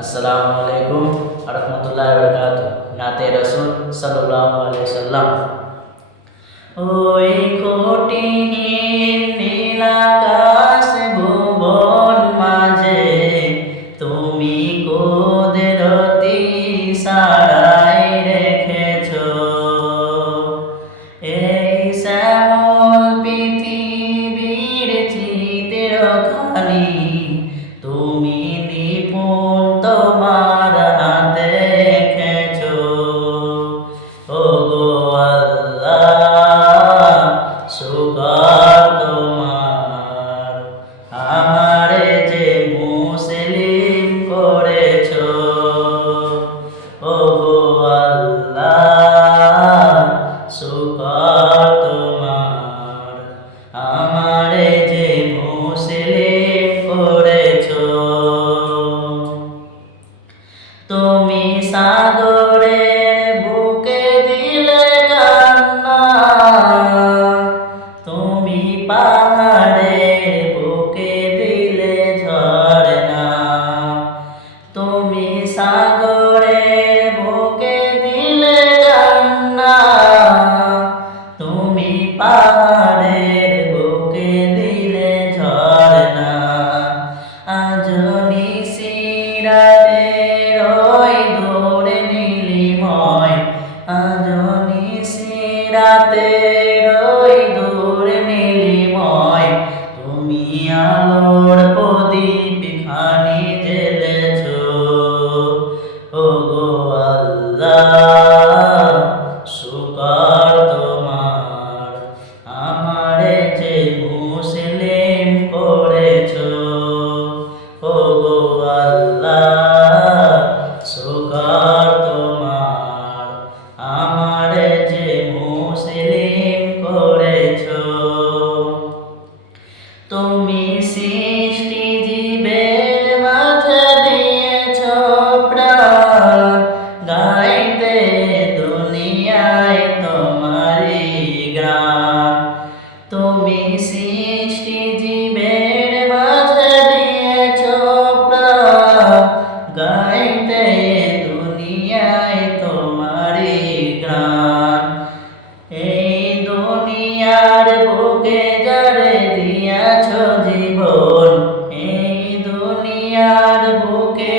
আসসালামু আলাইকুম রহমতুল্লাহ বরকাত। নাতে রসুল সাল্লাল্লাহু আলাইহি সাল্লাম। ওই কঠিন নীলাকাশ ভুবন মাঝে তুমি কুদরতি সারাই রেখেছো। এই শ্যামল পৃথিবীর চিত্রখানি তুমি নিপুণ তোমার হাতে এঁকেছো। ওগো আল্লাহ, শুকর তোমার, আমারে যে মুসলিম করেছো। ওগো আল্লাহ, শুকর তোমার, আমারে যে মুসলিম করেছো। তুমি সাগরের বুকে দিলে কান্না, তুমি পাহাড়ের বুকে দিলে ঝরনা। তুমি সাগরের বুকে দিলে কান্না, তুমি পাহাড়ের বুকে দিলে ঝরনা। আজ নিশিরাতের ওই দূর নীলিময়, আজ নিশিরাতের ওই দূর নীলিময়, তুমি আলোর প্রদীপ খানি জ্বেলেছো। ওগো আল্লাহ, শুকর তোমার, আমারে যে মুসলিম করেছো। ওগো আল্লাহ, শুকর তোমার, আমারে যে মুসলিম করেছো। তুমি সৃষ্টি জীবের মাঝে দিয়েছো প্রাণ, গাইতে দুনিয়ায় তোমারি গান। তুমি সৃষ্টি জীবের মাঝে দিয়েছো প্রাণ, গাইতে দুনিয়ায় তোমারি গান। এই দুনিয়ার বুকে যারে দিয়াছো জীবন, এই দুনিয়ার বুকে